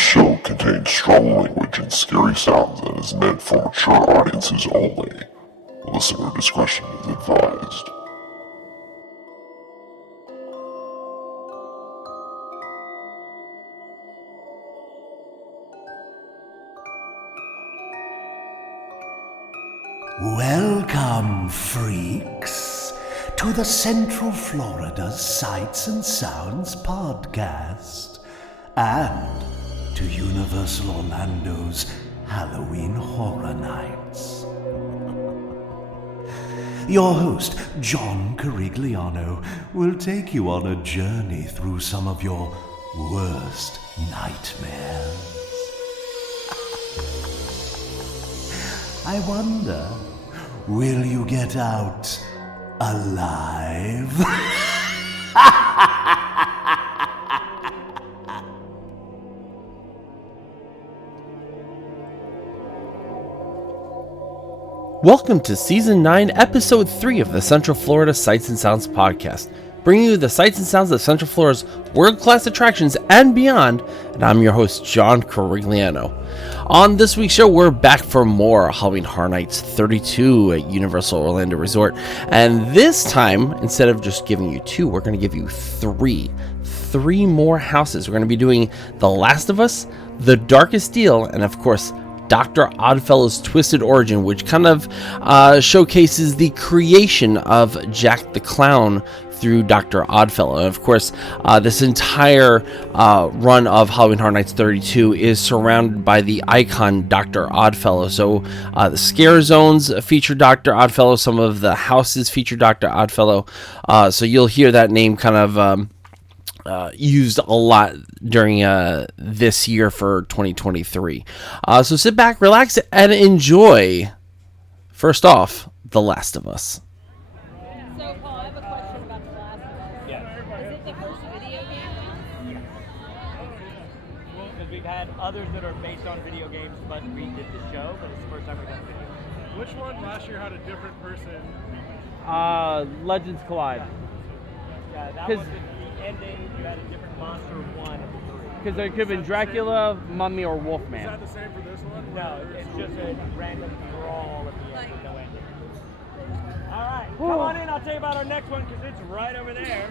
show contains strong language and scary sounds and is meant for mature audiences only. Listener discretion is advised. Welcome, freaks, to the Central Florida Sights and Sounds podcast, and to Universal Orlando's Halloween Horror Nights. Your host, John Carigliano, will take you on a journey through some of your worst nightmares. I wonder, will you get out alive? Welcome to Season 9, Episode 3 of the Central Florida Sights and Sounds podcast, bringing you the sights and sounds of Central Florida's world-class attractions and beyond, and I'm your host, John Carigliano. On this week's show, we're back for more Halloween Horror Nights 32 at Universal Orlando Resort, and this time, instead of just giving you 2, we're going to give you 3 more houses. We're going to be doing The Last of Us, The Darkest Deal, and of course, Dr. Oddfellow's Twisted Origin, which kind of showcases the creation of Jack the Clown through Dr. Oddfellow. And of course, this entire run of Halloween Horror Nights 32 is surrounded by the icon Dr. Oddfellow. So the scare zones feature Dr. Oddfellow. Some of the houses feature Dr. Oddfellow. So you'll hear that name kind of used a lot during this year for 2023. So sit back, relax, and enjoy. First off, The Last of Us. So, Paul, I have a question about The Last of Us. Yeah. Is it the first video game? Yes. Well, because we've had others that are based on video games, but redid the show, but it's the first time we've done video. Which one last year had a different person? Legends Collide. Yeah, that was the ending. You had a different monster of one of the three. Because there could have been Dracula, Mummy, or Is Wolfman. that the same for this one? No, it's just a random brawl at the end with no ending. All right, come on in. I'll tell you about our next one because it's right over there.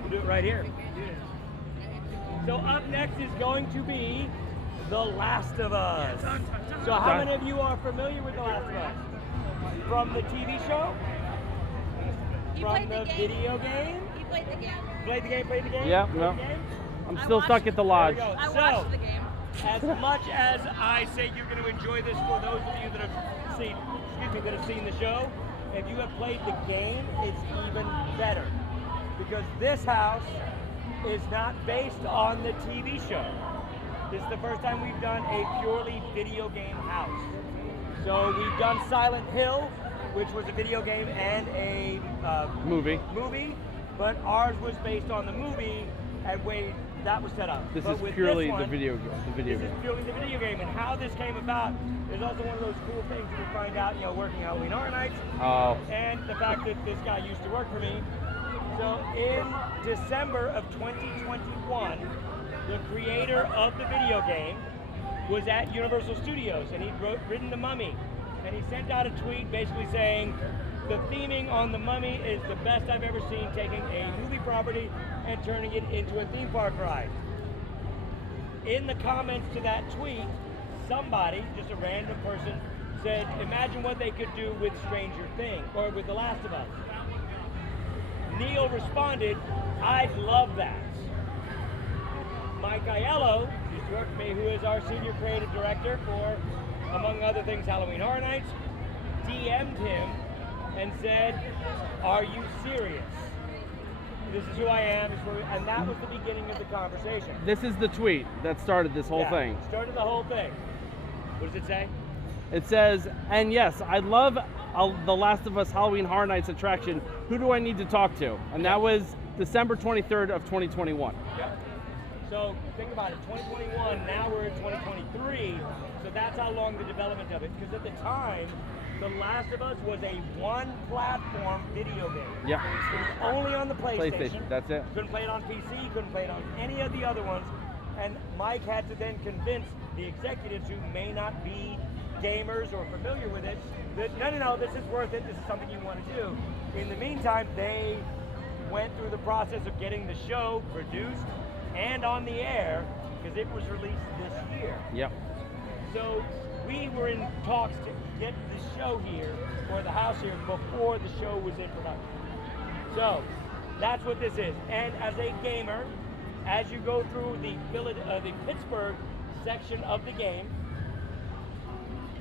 We'll do it right here. So up next is going to be The Last of Us. So how many of you are familiar with The Last of Us? From the TV show? You From played the the game? video game? You played the game. Played the game, played the game? Yeah, Played yeah. the game? I'm I still watched- stuck at the lodge. There we go. I So, watched the game. as much as I say you're going to enjoy this, for those of you that have seen the show, if you have played the game, it's even better. Because this house is not based on the TV show. This is the first time we've done a purely video game house. So we've done Silent Hill, which was a video game and a Movie. but ours was based on the movie and way that was set up. This But is with purely this one, the video game. This is purely the video game, and how this came about is also one of those cool things you can find out, working Halloween Horror Nights, Oh. and the fact that this guy used to work for me. So in December of 2021, the creator of the video game was at Universal Studios, and he'd written The Mummy, and he sent out a tweet basically saying, the theming on The Mummy is the best I've ever seen, taking a movie property and turning it into a theme park ride. In the comments to that tweet, somebody, just a random person, said, imagine what they could do with Stranger Things, or with The Last of Us. Neil responded, I'd love that. Mike Aiello used to work for me, who is our senior creative director for, among other things, Halloween Horror Nights, DM'd him and said, are you serious? This is who I am, and that was the beginning of the conversation. This is the tweet that started this whole thing. Started the whole thing. What does it say? It says, and yes, I love the Last of Us Halloween Horror Nights attraction. Who do I need to talk to? And that was December 23rd of 2021. Yep. So think about it, 2021, now we're in 2023, so that's how long the development of it, because at the time, The Last of Us was a one-platform video game. Yeah. It was only on the PlayStation. That's it. Couldn't play it on PC, couldn't play it on any of the other ones, And Mike had to then convince the executives who may not be gamers or familiar with it that no, this is worth it, this is something you want to do. In the meantime, they went through the process of getting the show produced and on the air, because it was released this year. Yep. So we were in talks to get the show here, or the house here, before the show was in production. So that's what this is. And as a gamer, as you go through the Pittsburgh section of the game,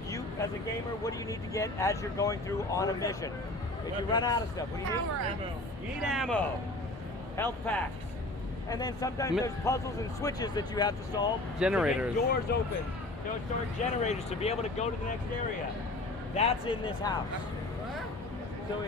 you, as a gamer, what do you need to get as you're going through on a mission? If you run out of stuff, what do you need? Ammo. You need ammo, health packs, and then sometimes there's puzzles and switches that you have to solve. Generators. To get doors open. Store generators to be able to go to the next area. That's in this house. So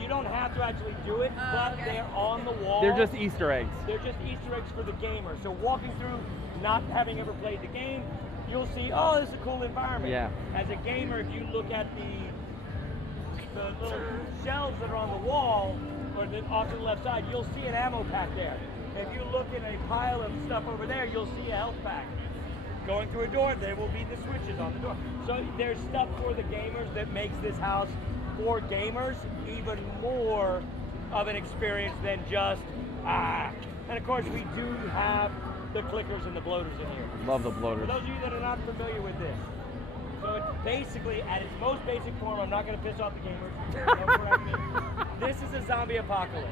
you don't have to actually do it, but they're on the wall. They're just Easter eggs. They're just Easter eggs for the gamer. So walking through, not having ever played the game, you'll see, oh, this is a cool environment. Yeah. As a gamer, if you look at the little shelves that are on the wall, or off to the left side, you'll see an ammo pack there. If you look in a pile of stuff over there, you'll see a health pack. Going through a door, there will be the switches on the door. So there's stuff for the gamers that makes this house, for gamers, even more of an experience than just, And of course, we do have the clickers and the bloaters in here. Love the For bloaters. those of you that are not familiar with this, so it's basically, at its most basic form, I'm not going to piss off the gamers, don't correct me. This is a zombie apocalypse.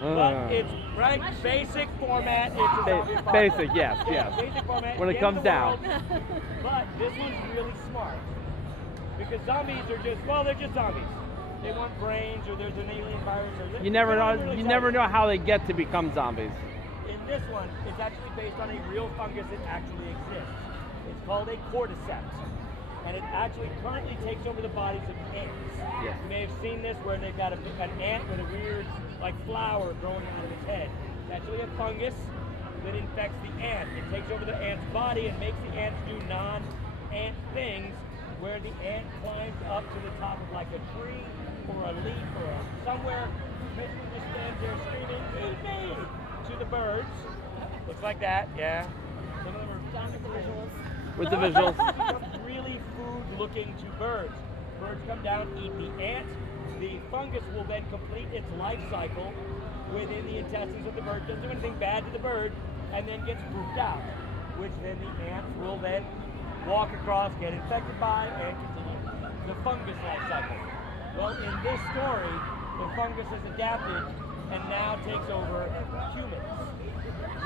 But it's, right, basic format, it's a zombie apocalypse. Basic, yes. Basic format. When it end comes of the down. world. But this one's really smart. Because zombies are just, well, they're just zombies. They want brains, or there's an alien virus, or You never they're not know. really You never zombies. know how they get to become zombies. In this one, it's actually based on a real fungus that actually exists. It's called a cordyceps. And it actually currently takes over the bodies of ants. Yes. You may have seen this where they've got an ant with a weird, like, flower growing out of its head. It's actually a fungus that infects the ant. It takes over the ant's body and makes the ants do non-ant things, where the ant climbs up to the top of like a tree or a leaf or somewhere, basically just stands there screaming, "Eat me!" to the birds. Looks like that, yeah. Some of them are visuals. With the visuals. Become really food-looking to birds. Birds come down, eat the ant. The fungus will then complete its life cycle within the intestines of the bird. Doesn't do anything bad to the bird, and then gets pooped out, which then the ants will then walk across, get infected by, and continue the fungus life cycle. Well, in this story, the fungus has adapted and now takes over humans.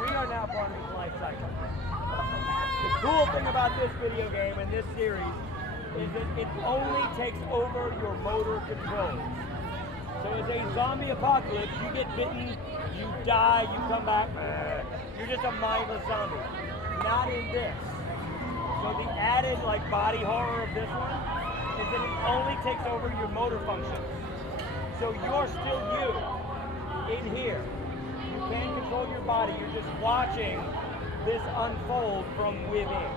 We are now part of its life cycle. The cool thing about this video game and this series is that it only takes over your motor controls. So as a zombie apocalypse, you get bitten, you die, you come back, you're just a mindless zombie. Not in this. So the added body horror of this one is that it only takes over your motor functions. So you're still you in here. You can't control your body, you're just watching this unfold from within.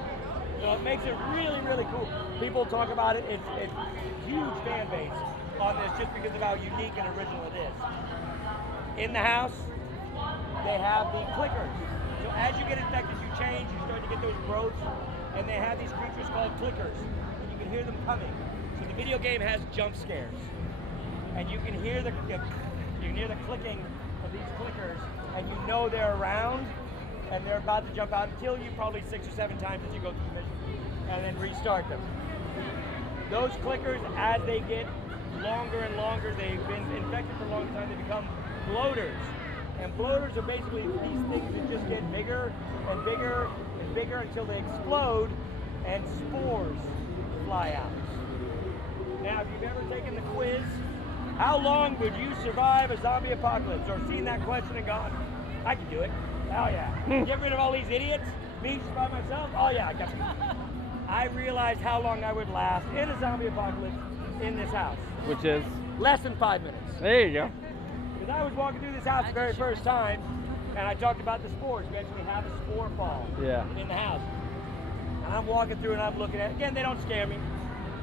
So it makes it really, really cool. People talk about it, it's a huge fan base on this just because of how unique and original it is. In the house, they have the clickers. So as you get infected, you change, you start to get those growths, and they have these creatures called clickers, and you can hear them coming. So the video game has jump scares, and you can hear the clicking of these clickers, and you know they're around, and they're about to jump out and kill you probably 6 or 7 times as you go through the mission, and then restart them. Those clickers, as they get longer and longer, they've been infected for a long time, they become bloaters. And bloaters are basically these things that just get bigger and bigger and bigger until they explode and spores fly out. Now, if you've ever taken the quiz, how long would you survive a zombie apocalypse? Or seen that question and gone, I can do it. Oh yeah. Get rid of all these idiots? Me just by myself? Oh yeah, I got you. I realized how long I would last in a zombie apocalypse in this house. Which is? Less than 5 minutes. There you go. Because I was walking through this house the very first time, and I talked about the spores. We actually have a spore fall in the house. And I'm walking through and I'm looking at it. Again, they don't scare me.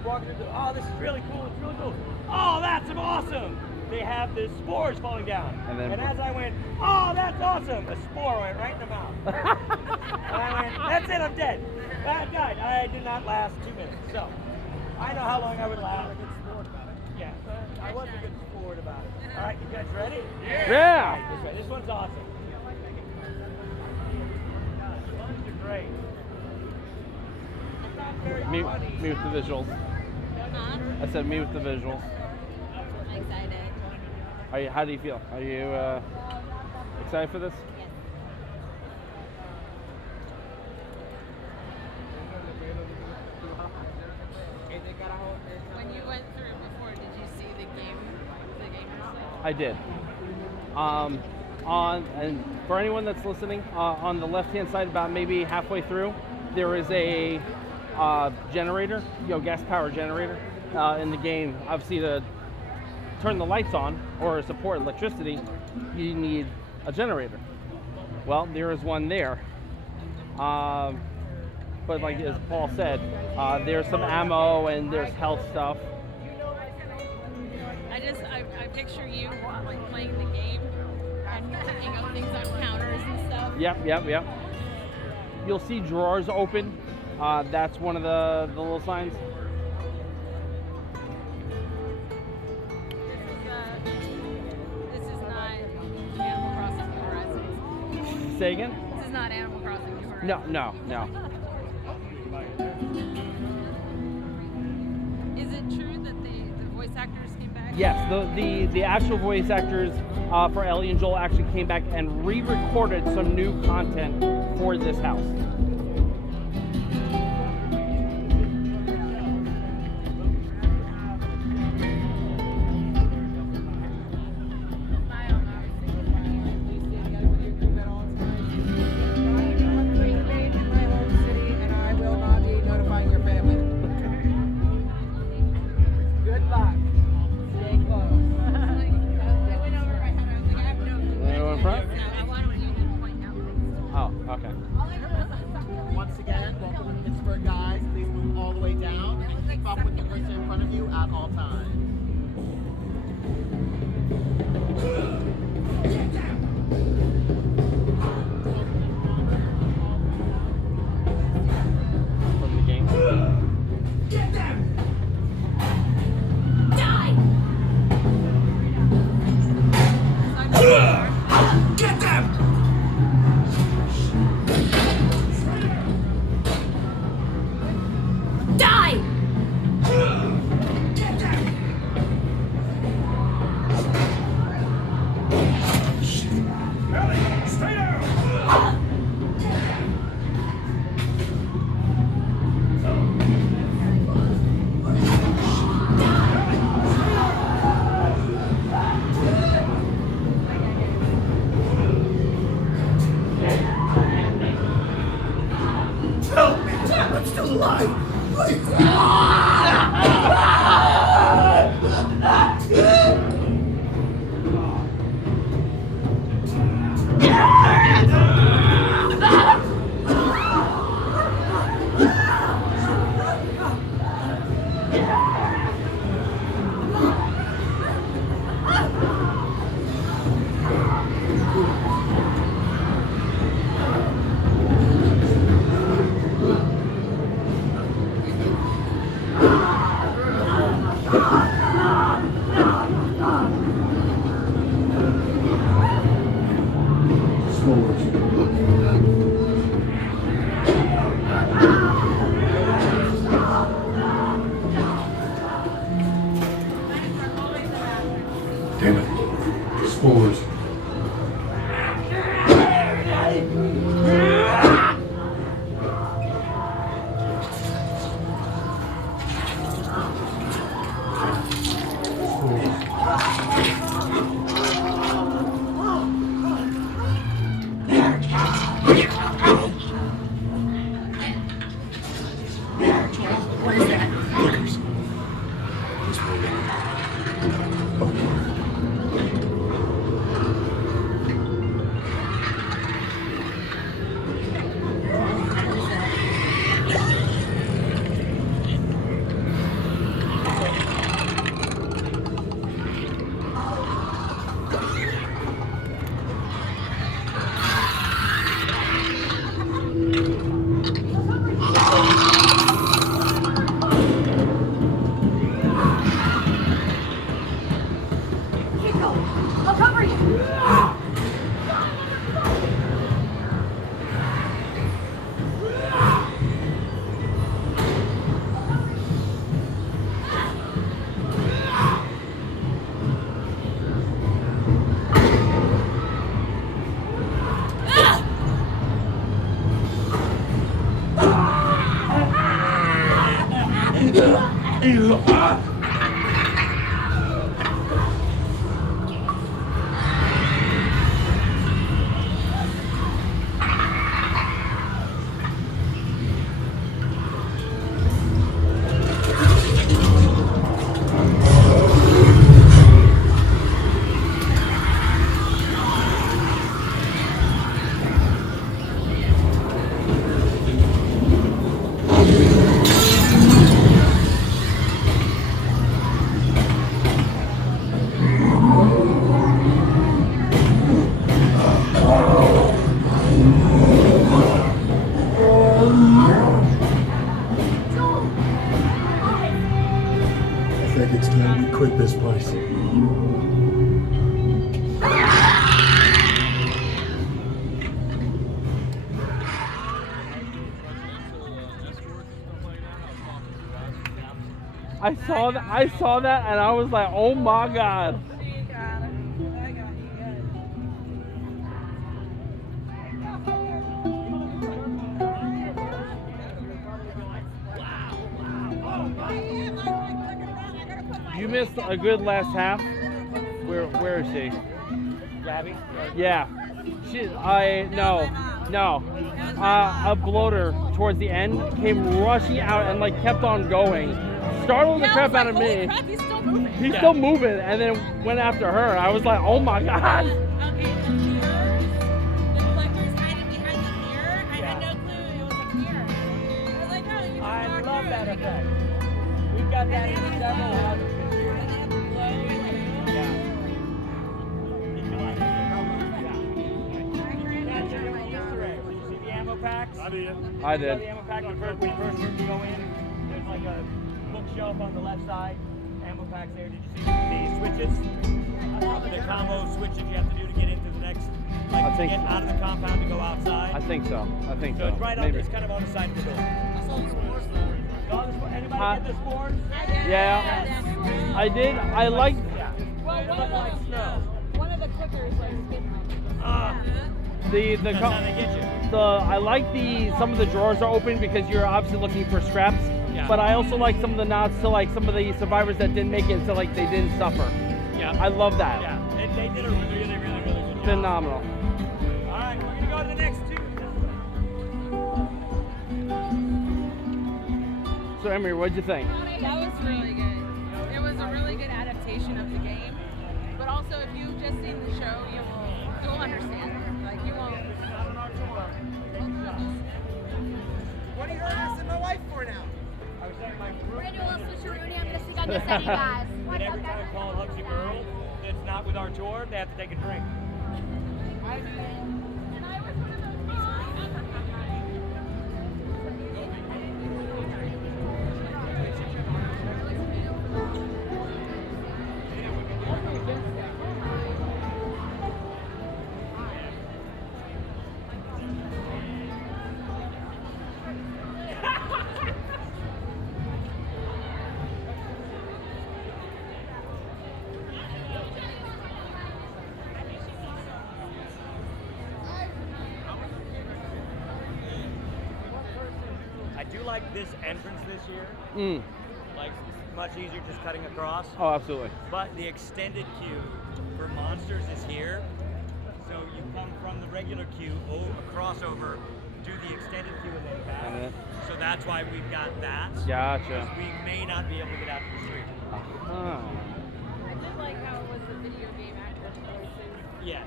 Walking through, oh, this is really cool, it's really cool. Oh, that's awesome. they have the spores falling down. And then- as I went, oh, that's awesome, a spore went right in the mouth. And I went, that's it, I'm dead. I died. I did not last 2 minutes. So I know how long I would last. Yeah, I was a good sport about it. All right, you guys ready? Yeah. All right, this one's awesome. Sponges are great. It's not very Me funny. with the visuals. Huh? I said me with the visuals. I'm excited. How do you feel? Are you excited for this? Yes. When you went through it before, did you see the game yourself? I did. And for anyone that's listening, on the left-hand side, about maybe halfway through, there is a generator, gas power generator in the game. Obviously, to turn the lights on or support electricity, you need a generator. Well, there is one there. But like as Paul said, there's some ammo and there's health stuff. I picture you like playing the game and picking up things on counters and stuff. Yep. You'll see drawers open. That's one of the little signs. This is not Animal Crossing New Horizons. Say again? This is not Animal Crossing New Horizons. No. Is it true that the voice actors came back? Yes, the actual voice actors for Ellie and Joel actually came back and re-recorded some new content for this house. Anyone in front? No, I wanted you to point out things. Oh, okay. Once again, welcome to Pittsburgh, guys. Please move all the way down and keep up with the person in front of you at all times. From the game. I think it's time we quit this place. I saw that, and I was like, oh my god. You missed a good last half. Where is she? Gabby? Yeah. A bloater towards the end came rushing out and like kept on going. Startled the crap out of me. Crap, he's still moving. He's still moving, and then went after her. I was like, oh my god. Okay, the mirrors, the collector's hiding behind the mirror. I had no clue it was a mirror. I was like, no, you just I walk love through that and you effect. We've got that in several houses this year. And they have the glow. Yeah. Did you like it? That's a little Easter egg. Did you see the ammo packs? I did. I You saw did. the ammo pack when you first go in. There's like a bookshelf on the left side. Ammo packs there. Did you see the switches? The combo switches you have to do to get into the next, like I to think get so. out of the compound to go outside. I think so. So it's right up. Maybe. It's kind of on the side of the door. Anybody get the spores? Yeah. I did. I like. Yeah. Well, They look like snow. one of the cookers like skid marks. Ah, The that's how they get you. I like some of the drawers are open because you're obviously looking for scraps. Yeah. But I also like some of the nods to like some of the survivors that didn't make it, so like they didn't suffer. Yeah. I love that. Yeah. They did a really good job. Phenomenal. All right, we're gonna go to the next two. So Emery, what'd you think? That was really good. It was a really good adaptation of the game. But also, if you've just seen the show, you'll understand. Like you won't. What are you asking my wife for now? I was saying my group. Bueno, susurruni ang sigaw niya sa ligas. And every time Paul hugs a girl that's not with our tour, they have to take a drink. I do like this entrance this year. Like, it's much easier just cutting across. Oh, absolutely. But the extended queue for monsters is here. So you come from the regular queue, across over, do the extended queue and then back. And then- So that's why we've got that. Gotcha. Because we may not be able to get out to the street. Oh. I did like how it was the video game actors voices. Yes.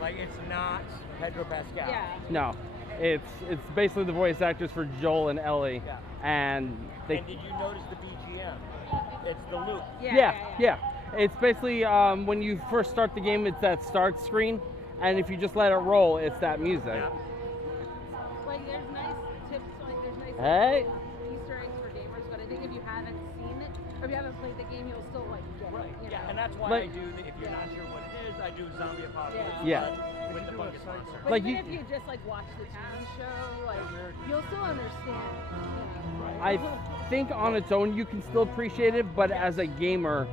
Like, it's not Pedro Pascal. Yeah. No, it's basically the voice actors for Joel and Ellie, Yeah. and they. And did you notice the BGM? It's the loop. Yeah. It's basically when you first start the game, it's that start screen, and if you just let it roll, it's that music. Yeah. Like there's nice tips, like there's nice Hey. Easter eggs for gamers, but I think if you haven't seen it or if you haven't played the game, you'll still like get Right. it. You Yeah, know? and that's why Like- I do. If you're not sure what it is, I do Zombie Apocalypse. Yeah. With the fungus monster. But like even you- if you just like watch the TV show, like you'll still understand. You know. I think on its own you can still appreciate it, but as a gamer,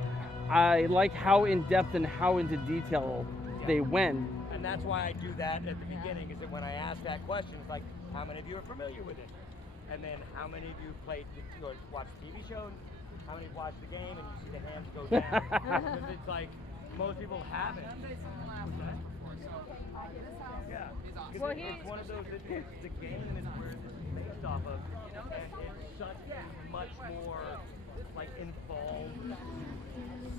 I like how in depth and how into detail they went. And that's why I do that at the beginning, is that when I ask that question, it's like, how many of you are familiar with it? And then how many of you played, watch the TV show? How many watch the game and you see the hands go down? Because it's like, most people haven't. Yeah. Well, It's one of those, it's the game is where this is based off of. And it's such a much more like involved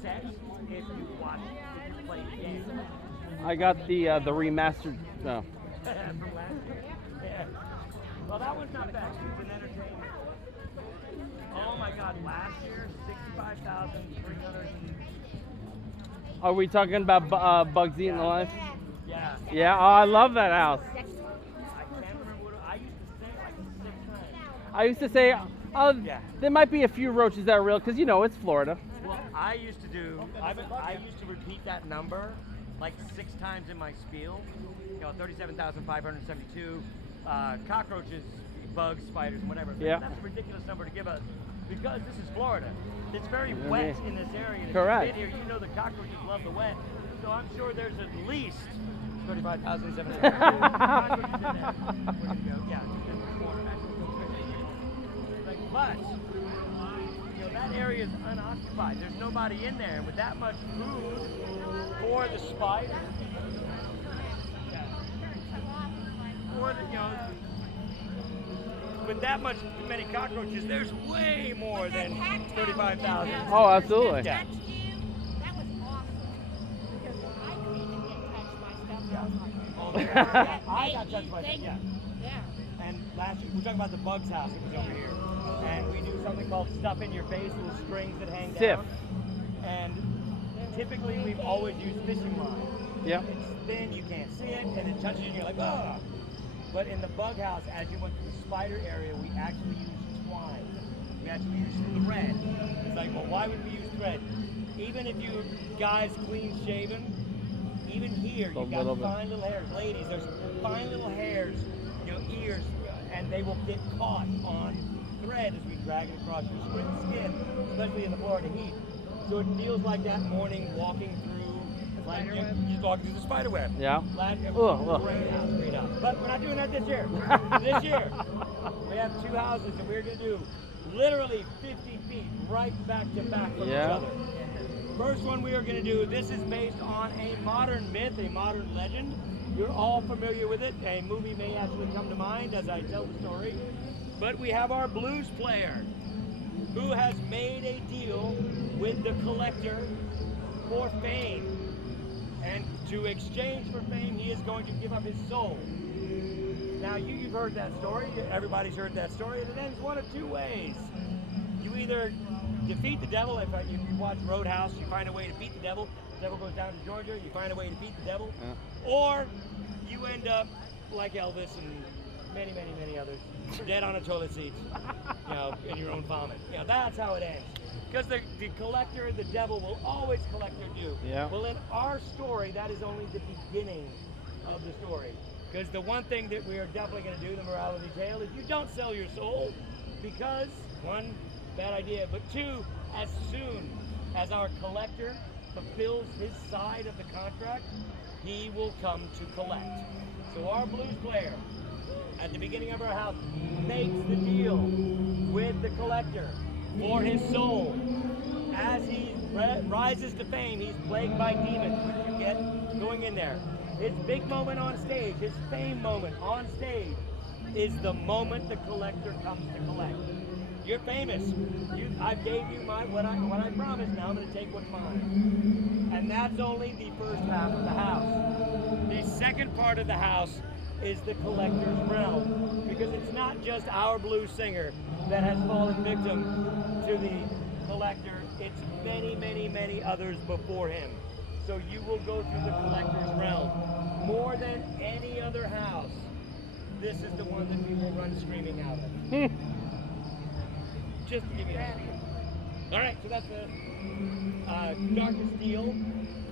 set if you watch, if you play the game. I got the remastered. No. From last year. Yeah. Well, that one's not bad. It's an entertainment. Oh my God! Last year, 65,300. Are we talking about Bugs Eating Alive? Yeah. Yeah. Oh, I love that house. I can't remember what I used to say like 6 times. I used to say, Yeah. there might be a few roaches that are real, because it's Florida. Well, I used to repeat that number like 6 times in my spiel. 37,572 cockroaches, bugs, spiders, whatever. Yeah. That's a ridiculous number to give us because this is Florida. It's very wet in this area. And Correct. If you've been here, the cockroaches love the wet. So I'm sure there's at least 35,700 cockroaches in there. We're gonna go, yeah. But that area is unoccupied. There's nobody in there. And with that much food for the spiders, or with that many cockroaches, there's way more than 35,000. Oh, absolutely. Yeah. That was awesome. Because I couldn't even get touched my stuff. Yeah. I was Oh, like, yeah. I got touched by that. thank Yeah. you. Yeah. And last week, we're talking about the Bugs house that was over here. And we do something called stuff in your face, little strings that hang Sift. down. And typically, we've always used fishing line. Yep. It's thin, you can't see it, and it touches you and you're like, ah. But in the bug house, as you went to the spider area, we actually used twine. We actually used thread. It's like, well, why would we use thread? Even if you guys clean shaven, even here, you've got fine little hairs. Ladies, there's fine little hairs, ears, and they will get caught on thread as we drag it across your skin, especially in the Florida heat. So it feels like that morning walking through, like you're walking through the spider web. Yeah. Great house. But we're not doing that this year. This year, we have 2 houses, and we're going to do literally 50 feet right back to back from each other. First one we are going to do, this is based on a modern myth, a modern legend. You're all familiar with it. A movie may actually come to mind as I tell the story. But we have our blues player who has made a deal with the collector for fame. And to exchange for fame, he is going to give up his soul. Now, you've heard that story. Everybody's heard that story. And it ends one of 2 ways. You either defeat the devil. If you watch Roadhouse, you find a way to beat the devil. The devil goes down to Georgia. You find a way to beat the devil. Yeah. Or you end up like Elvis and many, many, many others, dead on a toilet seat, in your own vomit. That's how it ends. Because the collector, the devil, will always collect their due. Yeah. Well, in our story, that is only the beginning of the story. Because the one thing that we are definitely going to do, the morality tale, is you don't sell your soul. Because, 1, bad idea, but 2, as soon as our collector fulfills his side of the contract, he will come to collect. So our blues player, at the beginning of our house, makes the deal with the collector for his soul. As he rises to fame, he's plagued by demons, which you get going in there. His big moment on stage, his fame moment on stage, is the moment the collector comes to collect. You're famous. I gave you what I promised. Now I'm going to take what's mine. And that's only the first half of the house. The second part of the house is the collector's realm, because it's not just our blues singer that has fallen victim to the collector. It's many, many, many others before him. So you will go through the collector's realm. More than any other house, this is the one that people run screaming out of. Just to give you an idea. All right, so that's the Darkest Deal,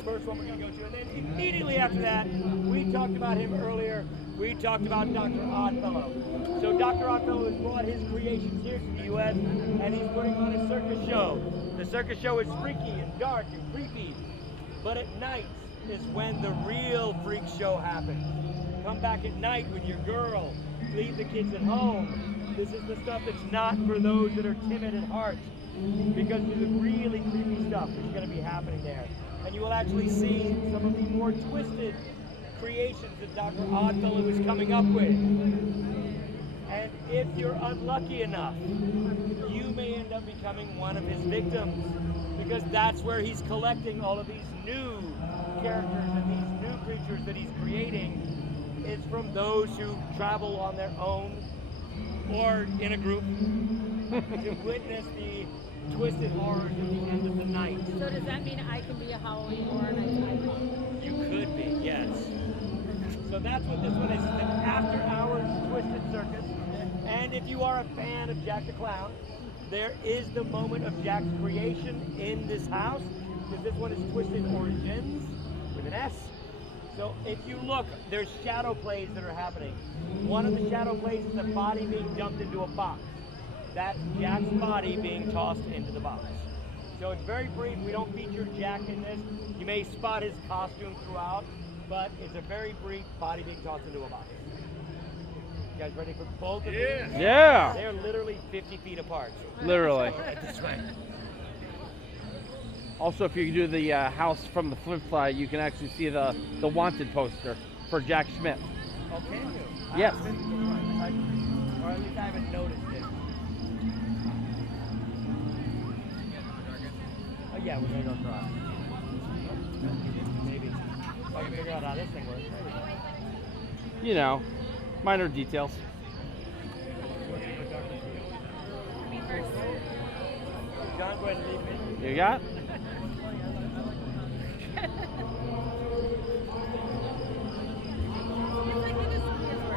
first one we're going to go to. And then immediately after that, we talked about him earlier. We talked about Dr. Oddfellow. So Dr. Oddfellow has brought his creations here to the U.S. and he's putting on a circus show. The circus show is freaky and dark and creepy, but at night is when the real freak show happens. Come back at night with your girl, leave the kids at home, This is the stuff that's not for those that are timid at heart, because the really creepy stuff is going to be happening there. And you will actually see some of the more twisted creations that Dr. Oddfellow is coming up with. And if you're unlucky enough, you may end up becoming one of his victims, because that's where he's collecting all of these new characters and these new creatures that he's creating. Is from those who travel on their own or in a group to witness the twisted horrors at the end of the night. So does that mean I can be a Halloween Horror Nights icon? You could be, yes. So that's what this one is. It's an after-hours Twisted Circus. And if you are a fan of Jack the Clown, there is the moment of Jack's creation in this house, because this one is Twisted Origins with an S. So if you look, there's shadow plays that are happening. One of the shadow plays is a body being dumped into a box. That's Jack's body being tossed into the box. So it's very brief. We don't feature Jack in this. You may spot his costume throughout, but it's a very brief body being tossed into a box. You guys ready for both of these? Yeah. They're literally 50 feet apart. Literally. That's right. Also, if you do the house from the flip side, you can actually see the wanted poster for Jack Schmidt. Oh, can you? Yes. Or at least I haven't noticed it. Oh yeah, we're gonna go try. Maybe. If I can figure out how this thing works. There we go. You know, minor details. Me first. John, go ahead and leave me. You got? It's like you just it's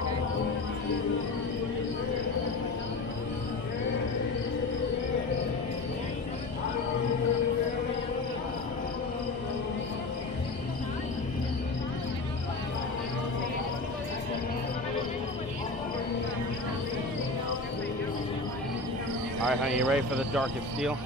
All right, honey, you ready for the darkest steel?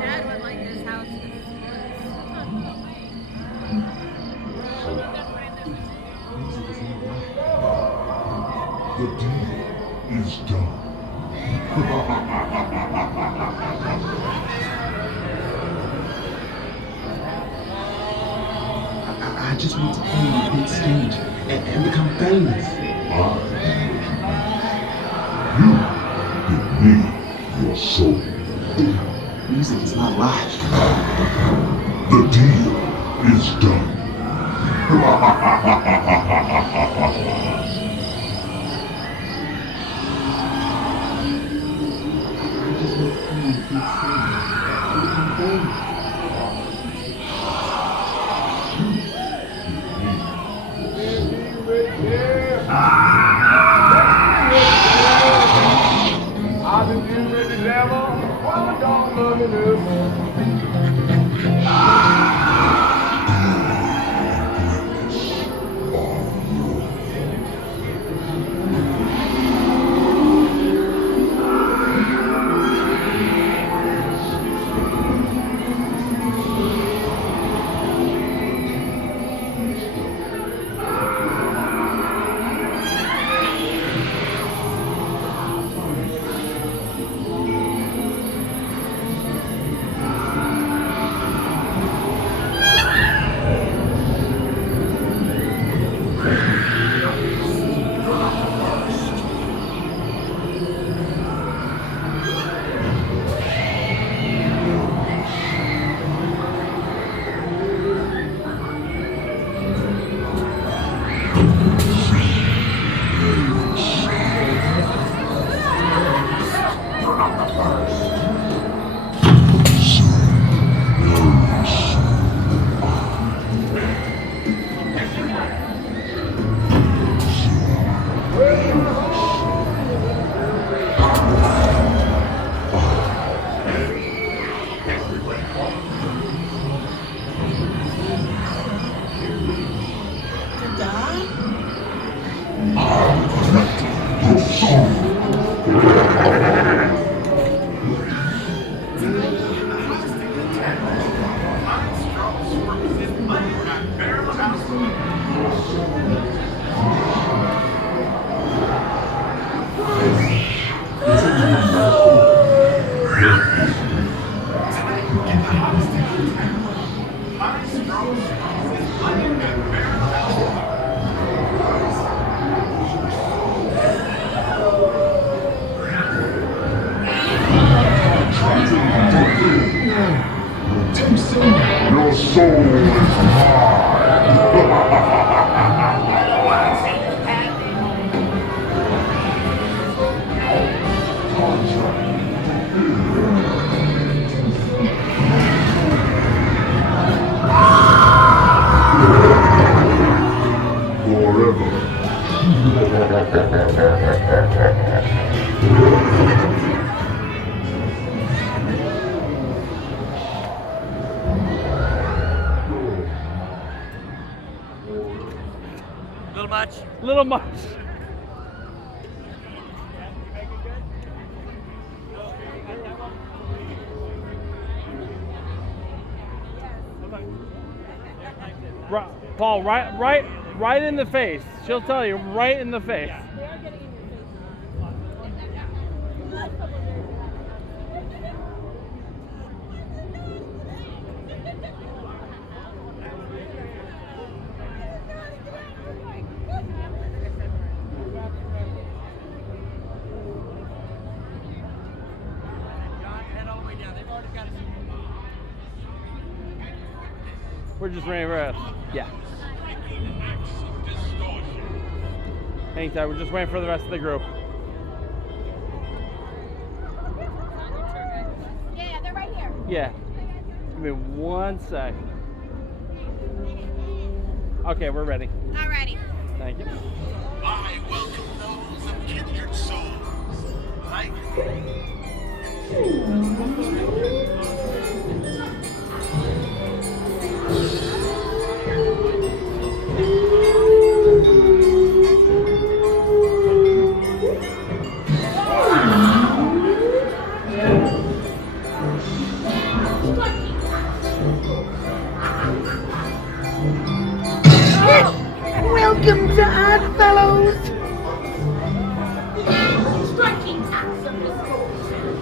Dad would like this house. The deal is done. I just want to play on the big stage and become famous. You give me your soul. Music is not life. The deal is done. I've been getting ready to devil. Well, don't look at Your soul is mine! Little much. Paul, right in the face. She'll tell you right in the face. We're just running rest. Yeah. Hang tight. We're just waiting for the rest of the group. Yeah, they're right here. Yeah. Give me 1 sec. Okay, we're ready. Alrighty. Thank you. I welcome those of kindred souls like Welcome to Oddfellow. Striking acts of misfortune.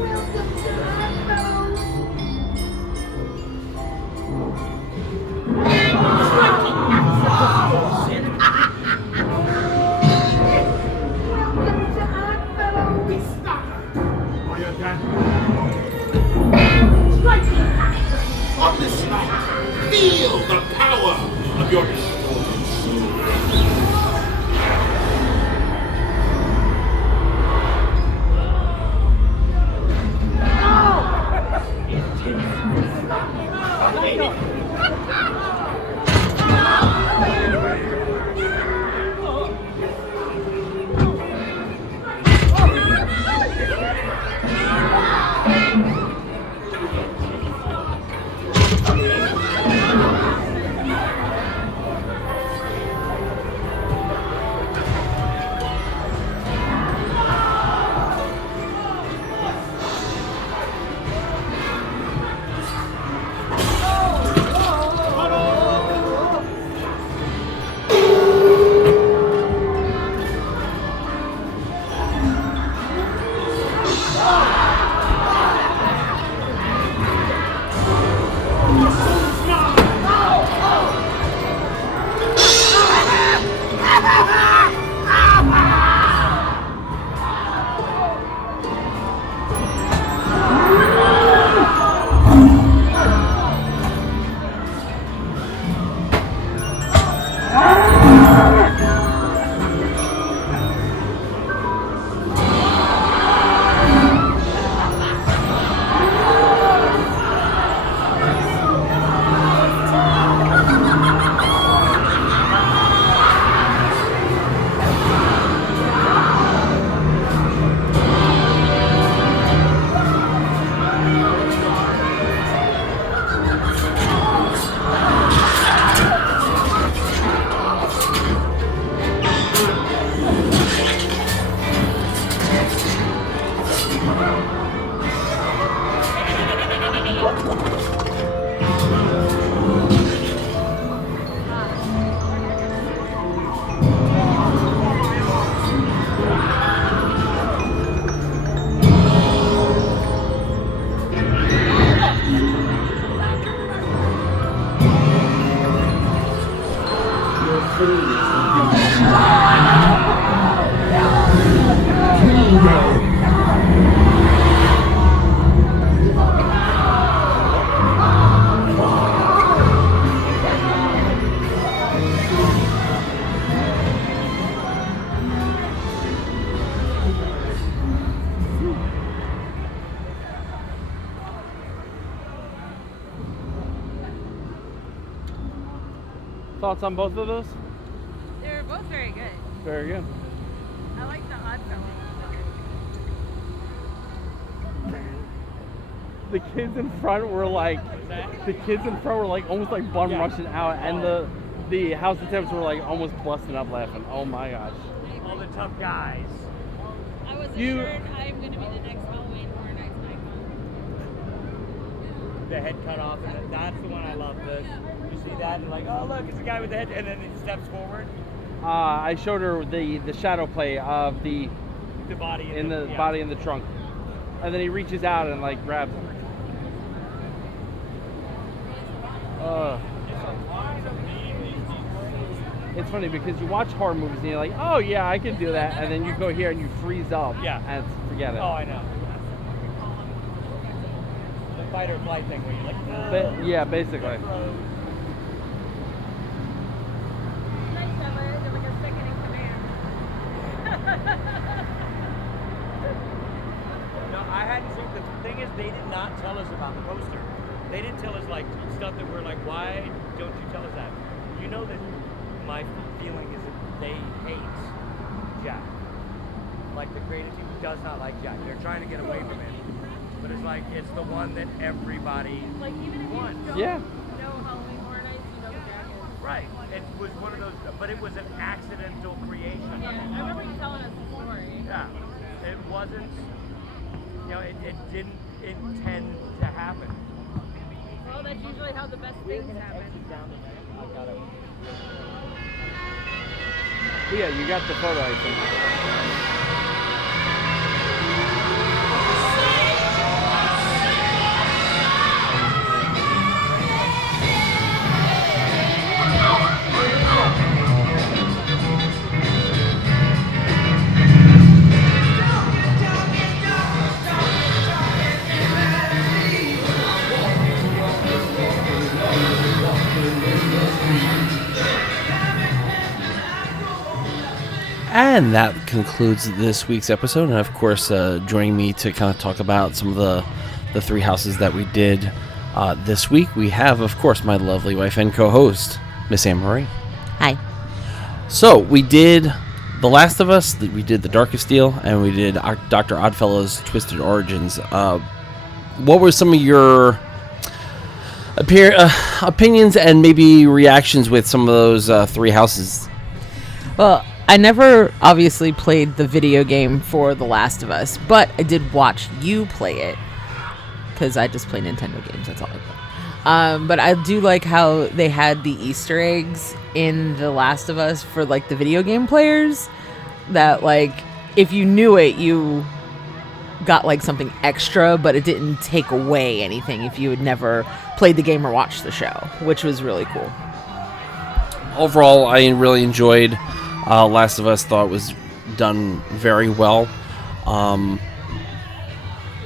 Welcome to Oddfellow. Striking acts of misfortune. Welcome to Oddfellow. We start. Striking acts of on this night. Feel the power of your distorted soul. thoughts on both of those? They're both very good. Very good. I like the Oddfellow. The kids in front were like, almost like bum rushing out, and the house attendants were like almost busting up laughing. Oh my gosh. All the tough guys. I wasn't sure if I'm going to be the next Halloween Horror Nights icon. The head cut off, and that's the one I love. You see that, and like, oh look, it's the guy with the head, and then he steps forward. I showed her the shadow play of the body body in the trunk, and then he reaches out and like grabs him. It's funny because you watch horror movies and you're like, oh yeah, I can do that, and then you go here and you freeze up. Yeah. And forget it. Oh, I know. The fight or flight thing where you're like, no. Yeah, basically. Nice to have like a second in command. No, I hadn't seen. The thing is, they did not tell us about the poster. They didn't tell us like stuff that we're like, why don't you tell us that? You know that my feeling is that they hate Jack. Like the creative team does not like Jack. They're trying to get away from him. But it's like it's the one that everybody like even if wants. you don't know Halloween Horror Nights, you know who Jack is. Right. It was one of those, but it was an accidental creation. Yeah, I remember you telling us the story. Yeah. It wasn't, it didn't intend to happen. Well, that's usually how the best things happen. Yeah, you got the photo, I think. And that concludes this week's episode. And of course, joining me to kind of talk about some of the three houses that we did this week, we have, of course, my lovely wife and co-host, Miss Anne Marie. Hi. So we did The Last of Us, we did The Darkest Deal, and we did Dr. Oddfellow's Twisted Origins. What were some of your opinions and maybe reactions with some of those three houses? Well, I never obviously played the video game for The Last of Us, but I did watch you play it because I just play Nintendo games. That's all I play. But I do like how they had the Easter eggs in The Last of Us for like the video game players that like if you knew it, you got like something extra, but it didn't take away anything if you had never played the game or watched the show, which was really cool. Overall, I really enjoyed Last of Us. Thought it was done very well.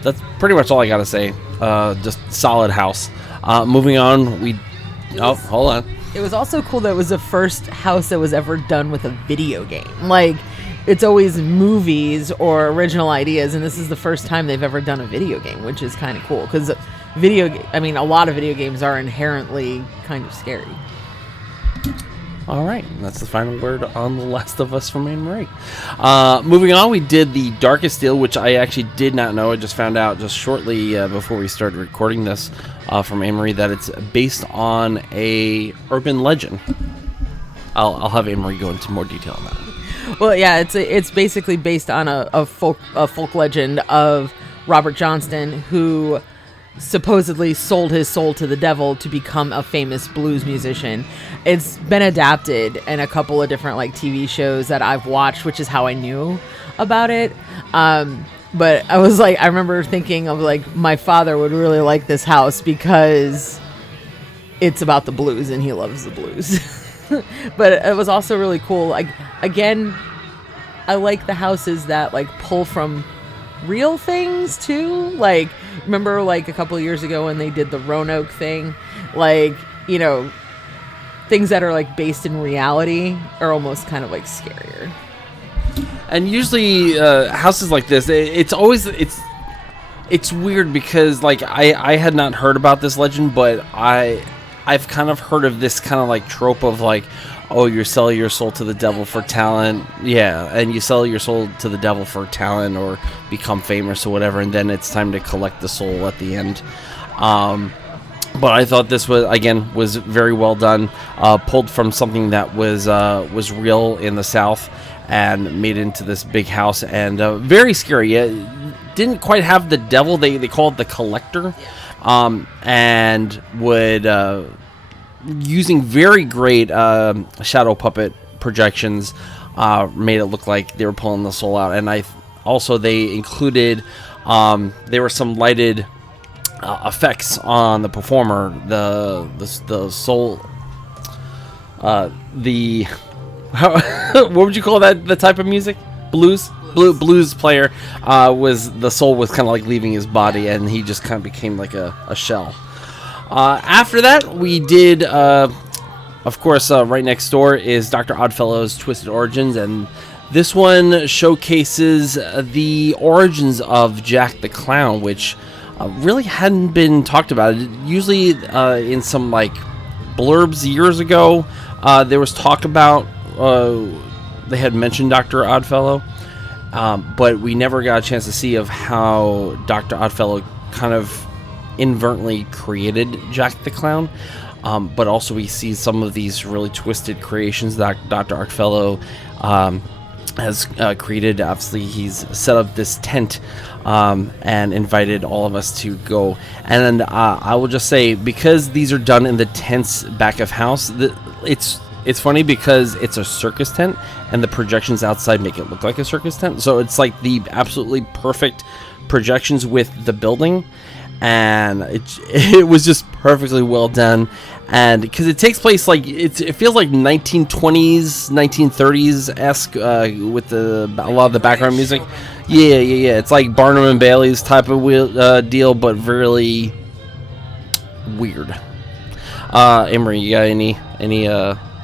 That's pretty much all I gotta say. Just solid house. Moving on, hold on. It was also cool that it was the first house that was ever done with a video game. Like, it's always movies or original ideas, and this is the first time they've ever done a video game, which is kind of cool. Because a lot of video games are inherently kind of scary. All right, that's the final word on The Last of Us from Anne Marie. Moving on, we did The Darkest Deal, which I actually did not know. I just found out just shortly before we started recording this from Anne Marie that it's based on a urban legend. I'll have Anne Marie go into more detail on that. Well, yeah, it's basically based on a folk legend of Robert Johnston, who supposedly sold his soul to the devil to become a famous blues musician. It's been adapted in a couple of different like TV shows that I've watched, which is how I knew about it. But I was like, I remember thinking of like my father would really like this house because it's about the blues and he loves the blues. But it was also really cool. Like, again, I like the houses that like pull from real things too. Like, remember like a couple of years ago when they did the Roanoke thing? Like, things that are like based in reality are almost kind of like scarier. And usually houses like this, it's weird because like I had not heard about this legend, but I I've kind of heard of this kind of like trope of like, oh, you sell your soul to the devil for talent. Yeah, and you sell your soul to the devil for talent or become famous or whatever, and then it's time to collect the soul at the end. But I thought this was very well done, pulled from something that was real in the South and made into this big house, and very scary. It didn't quite have the devil. They call it the collector, and would using very great shadow puppet projections made it look like they were pulling the soul out. And they included there were some lighted effects on the performer, the soul, what would you call that? The type of music, blues player. The soul was kind of like leaving his body, and he just kind of became like a shell. After that, we did, of course, right next door is Dr. Oddfellow's Twisted Origins, and this one showcases the origins of Jack the Clown, which really hadn't been talked about. Usually in some like blurbs years ago, there was talk about, they had mentioned Dr. Oddfellow, but we never got a chance to see of how Dr. Oddfellow kind of inadvertently created Jack the Clown. But also we see some of these really twisted creations that Dr. Oddfellow has created. Obviously, he's set up this tent and invited all of us to go. And I will just say, because these are done in the tent's back of house, it's funny because it's a circus tent, and the projections outside make it look like a circus tent. So it's like the absolutely perfect projections with the building, and it was just perfectly well done. And because it takes place like it feels like 1920s, 1930s esque with a lot of the background music. Yeah. It's like Barnum and Bailey's type of deal, but really weird. Emery, you got any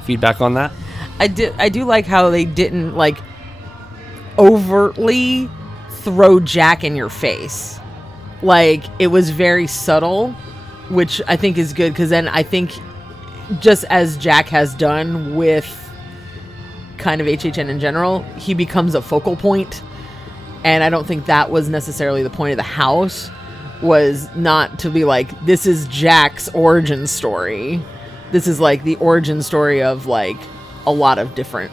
feedback on that? I do like how they didn't like overtly throw Jack in your face. Like, it was very subtle, which I think is good, because then I think, just as Jack has done with kind of HHN in general, he becomes a focal point, and I don't think that was necessarily the point of the house, was not to be like, this is Jack's origin story. This is like the origin story of like a lot of different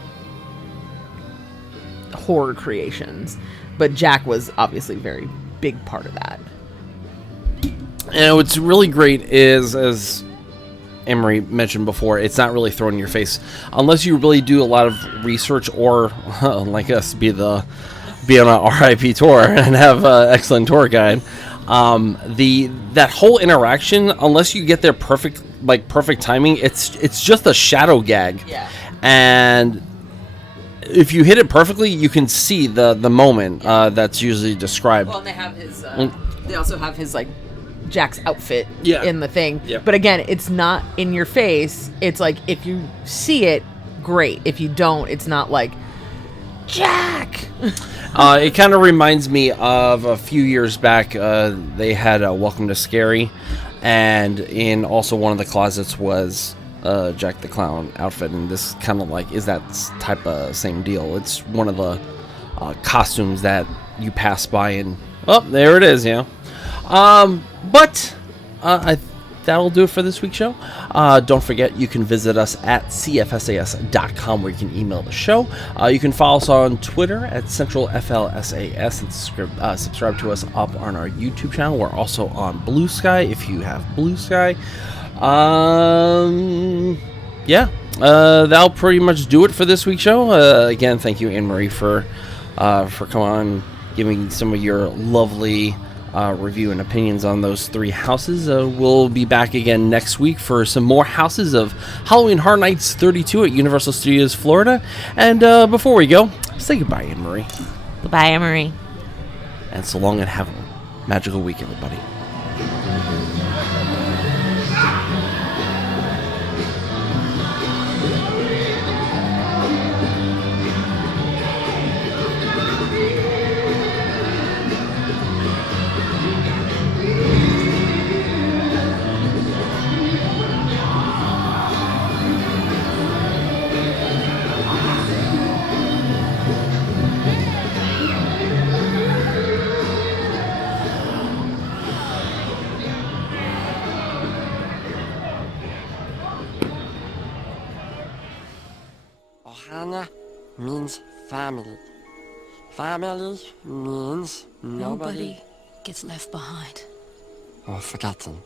horror creations, but Jack was obviously a very big part of that. And what's really great is, as Emery mentioned before, it's not really thrown in your face unless you really do a lot of research, or like us, be on an RIP tour and have an excellent tour guide. That whole interaction, unless you get there perfect timing, it's just a shadow gag. Yeah. And if you hit it perfectly, you can see the moment that's usually described. Well, and they have his. They also have his like Jack's outfit Yeah. in the thing. Yep. But again, it's not in your face. It's like, if you see it, great. If you don't, it's not like Jack. It kind of reminds me of a few years back. They had Welcome to Scary, and in also one of the closets was Jack the Clown outfit, and this kind of like is that type of same deal. It's one of the costumes that you pass by and there it is, but that'll do it for this week's show. Don't forget, you can visit us at cfsas.com, where you can email the show. You can follow us on Twitter at CentralFLSAS, and subscribe to us up on our YouTube channel. We're also on BlueSky if you have BlueSky. That'll pretty much do it for this week's show. Again, thank you, Anne-Marie, for coming on, giving some of your lovely review and opinions on those three houses. We'll be back again next week for some more houses of Halloween Horror Nights 32 at Universal Studios Florida. And before we go, say goodbye, Anne-Marie. Goodbye, Anne-Marie. And so long, and have a magical week, everybody. means family. Family means nobody Gets left behind. or forgotten.